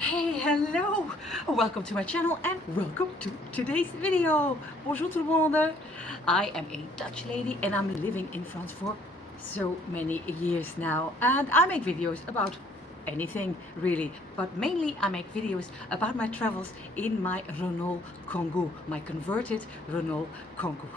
Hey, hello! Welcome to my channel and welcome to today's video. Bonjour tout le monde! I am a Dutch lady and I'm living in France for so many years now, and I make videos about anything really, but mainly I make videos about my travels in my Renault Kangoo, my converted Renault Kangoo.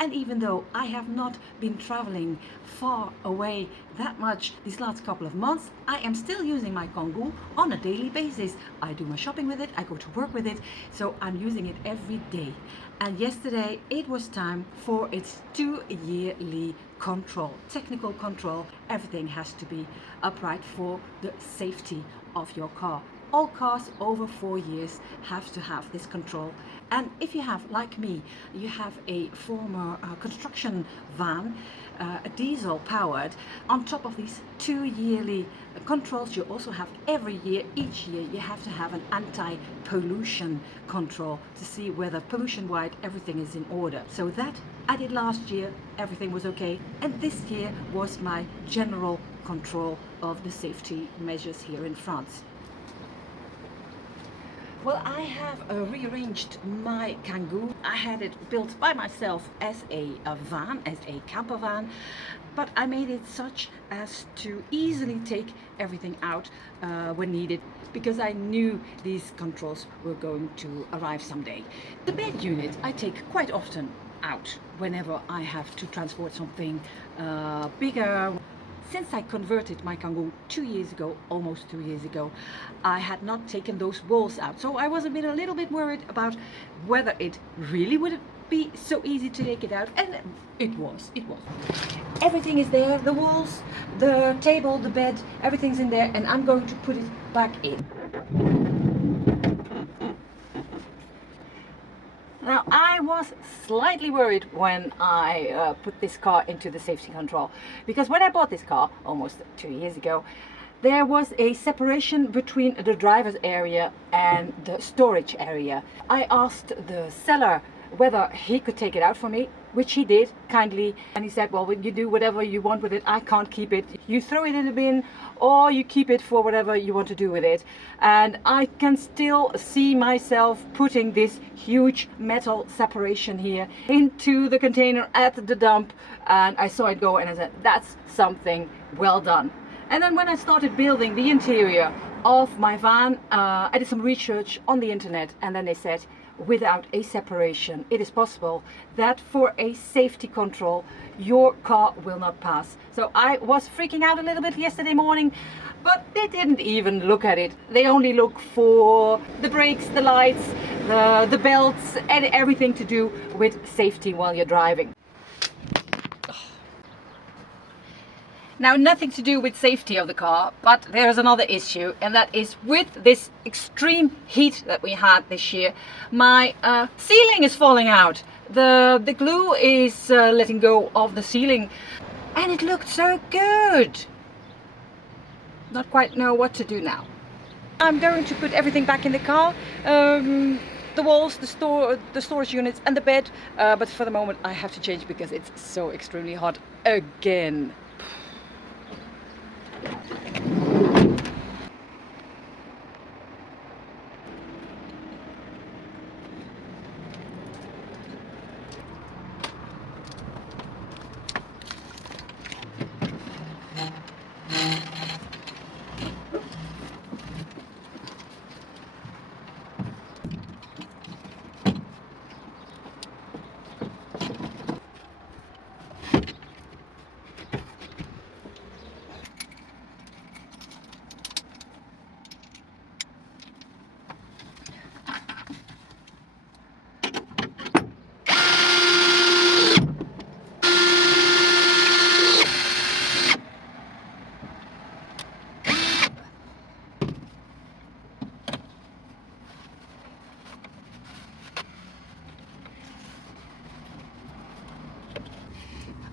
And even though I have not been traveling far away that much these last couple of months, I am still using my Kangoo on a daily basis. I do my shopping with it, I go to work with it, so I'm using it every day. And yesterday it was time for its 2-yearly control, technical control. Everything has to be upright for the safety of your car. All cars over 4 years have to have this control. And if you have, like me, you have a former construction van, a diesel powered, on top of these 2-yearly controls, you also have every year, each year, you have to have an anti-pollution control to see whether pollution-wide everything is in order. So that I did last year, everything was okay. And this year was my general control of the safety measures here in France. Well, I have rearranged my Kangoo. I had it built by myself as a van, as a camper van, but I made it such as to easily take everything out when needed, because I knew these controls were going to arrive someday. The bed unit I take quite often out whenever I have to transport something bigger. Since I converted my Kangoo 2 years ago, almost 2 years ago, I had not taken those walls out. So I was a little bit worried about whether it really would be so easy to take it out. And it was. Everything is there, the walls, the table, the bed, everything's in there, and I'm going to put it back in. Now, I was slightly worried when I put this car into the safety control, because when I bought this car almost 2 years ago, there was a separation between the driver's area and the storage area. I asked the seller whether he could take it out for me, which he did kindly, and he said, well, you do whatever you want with it, I can't keep it. You throw it in the bin or you keep it for whatever you want to do with it. And I can still see myself putting this huge metal separation here into the container at the dump, and I saw it go and I said, that's something well done. And then when I started building the interior of my van, I did some research on the internet, and then they said, without a separation, it is possible that for a safety control, your car will not pass. So I was freaking out a little bit yesterday morning, but they didn't even look at it. They only look for the brakes, the lights, the belts, and everything to do with safety while you're driving. Now, nothing to do with safety of the car, but there's another issue, and that is with this extreme heat that we had this year, my ceiling is falling out. The glue is letting go of the ceiling, and it looked so good. Not quite know what to do now. I'm going to put everything back in the car. The walls, the storage units and the bed, but for the moment I have to change because it's so extremely hot again.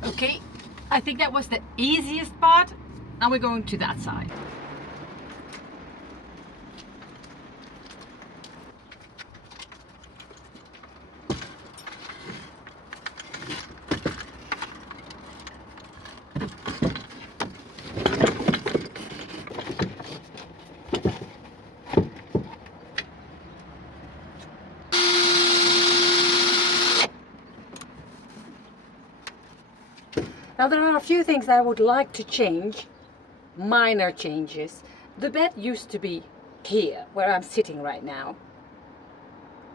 Okay, I think that was the easiest part. Now we're going to that side. Now there are a few things I would like to change, minor changes. The bed used to be here, where I'm sitting right now.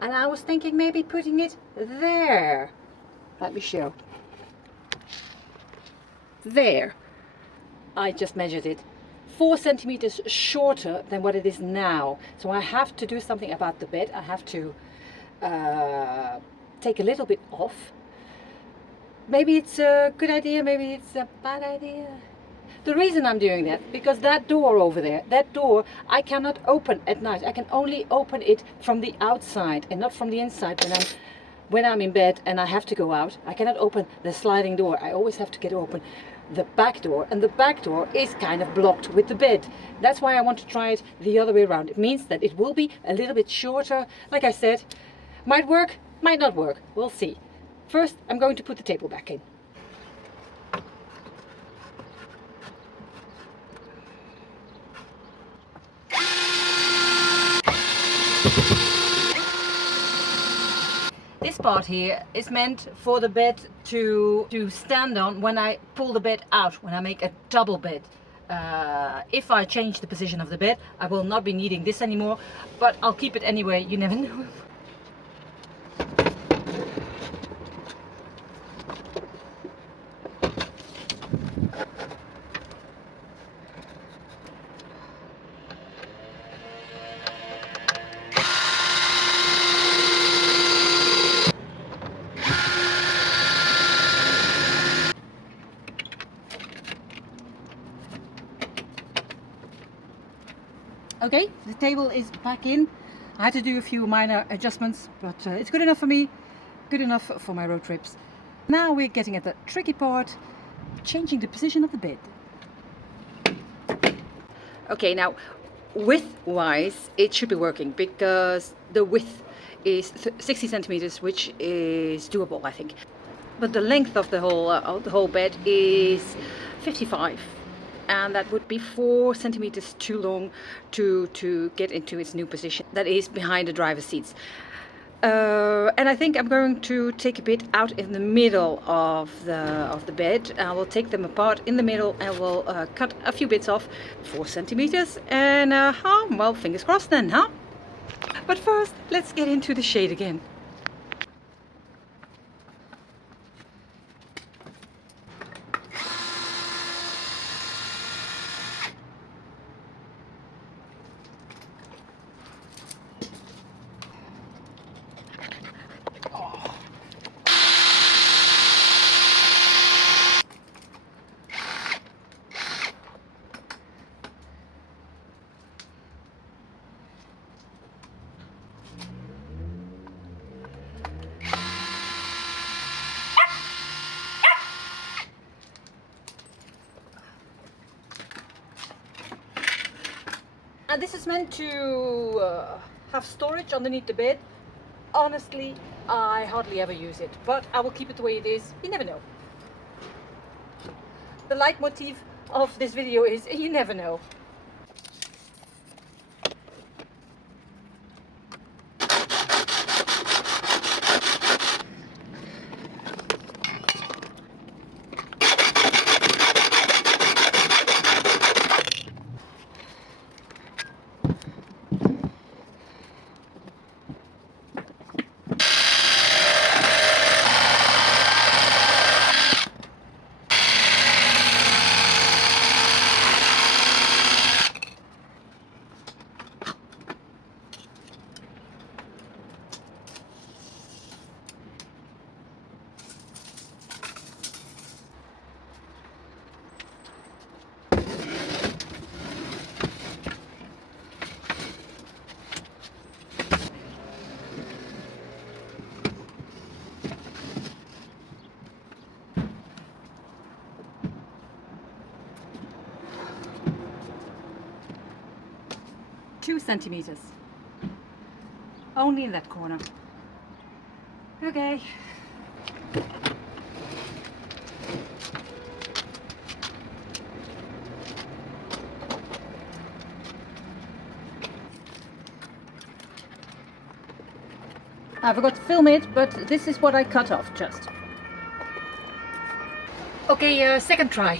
And I was thinking maybe putting it there. Let me show. There. I just measured it. 4 centimeters shorter than what it is now. So I have to do something about the bed. I have to take a little bit off. Maybe it's a good idea, maybe it's a bad idea. The reason I'm doing that, because that door over there, that door I cannot open at night. I can only open it from the outside and not from the inside when I'm in bed and I have to go out. I cannot open the sliding door. I always have to get open the back door, and the back door is kind of blocked with the bed. That's why I want to try it the other way around. It means that it will be a little bit shorter. Like I said, might work, might not work. We'll see. First, I'm going to put the table back in. This part here is meant for the bed to stand on when I pull the bed out, when I make a double bed. If I change the position of the bed, I will not be needing this anymore, but I'll keep it anyway, you never know. Okay, the table is back in. I had to do a few minor adjustments, but it's good enough for me, good enough for my road trips. Now we're getting at the tricky part, changing the position of the bed. Okay, now width-wise, it should be working because the width is 60 centimeters, which is doable, I think. But the length of the whole bed is 55. And that would be 4 centimeters too long to get into its new position. That is behind the driver's seats. And I think I'm going to take a bit out in the middle of the bed. I will take them apart in the middle and we'll cut a few bits off, 4 centimeters. And well, fingers crossed then, huh? But first, let's get into the shade again. And this is meant to have storage underneath the bed. Honestly, I hardly ever use it, but I will keep it the way it is. You never know. The leitmotif of this video is you never know. Two centimeters. Only in that corner. Okay. I forgot to film it, but this is what I cut off just. Okay, second try.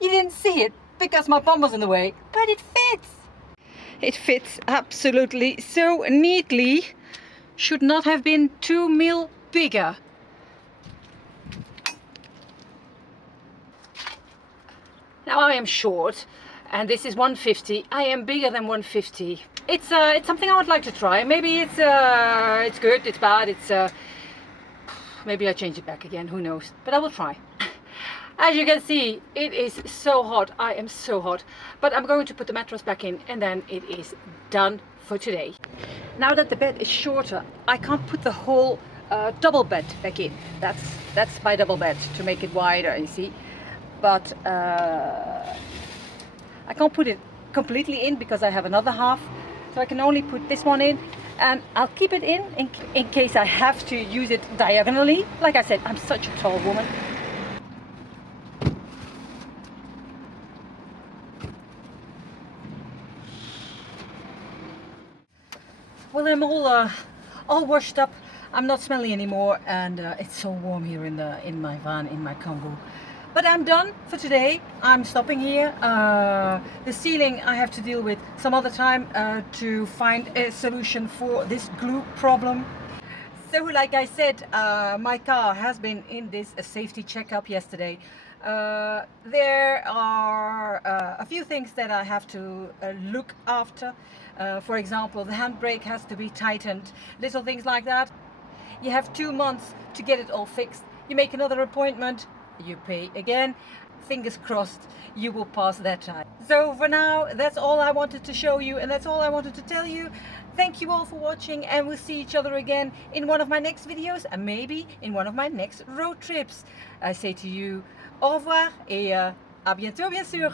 You didn't see it because my bum was in the way, but it fits. It fits absolutely so neatly. Should not have been 2 mil bigger. Now I am short and this is 150. I am bigger than 150. It's something I would like to try. Maybe it's good, it's bad, maybe I change it back again, who knows, but I will try. As you can see, it is so hot. I am so hot, but I'm going to put the mattress back in and then it is done for today. Now that the bed is shorter, I can't put the whole double bed back in. That's my double bed to make it wider, you see. But I can't put it completely in because I have another half, so I can only put this one in, and I'll keep it in case I have to use it diagonally. Like I said, I'm such a tall woman. Well, I'm all washed up. I'm not smelly anymore, and it's so warm here in my van, in my Kangoo. But I'm done for today. I'm stopping here. The ceiling I have to deal with some other time to find a solution for this glue problem. So like I said, my car has been in this safety checkup yesterday. There are a few things that I have to look after. For example, the handbrake has to be tightened, little things like that. You have 2 months to get it all fixed. You make another appointment, you pay again. Fingers crossed you will pass that time. So for now, that's all I wanted to show you, and that's all I wanted to tell you. Thank you all for watching, and we'll see each other again in one of my next videos, and maybe in one of my next road trips. I say to you, au revoir et à bientôt bien sûr.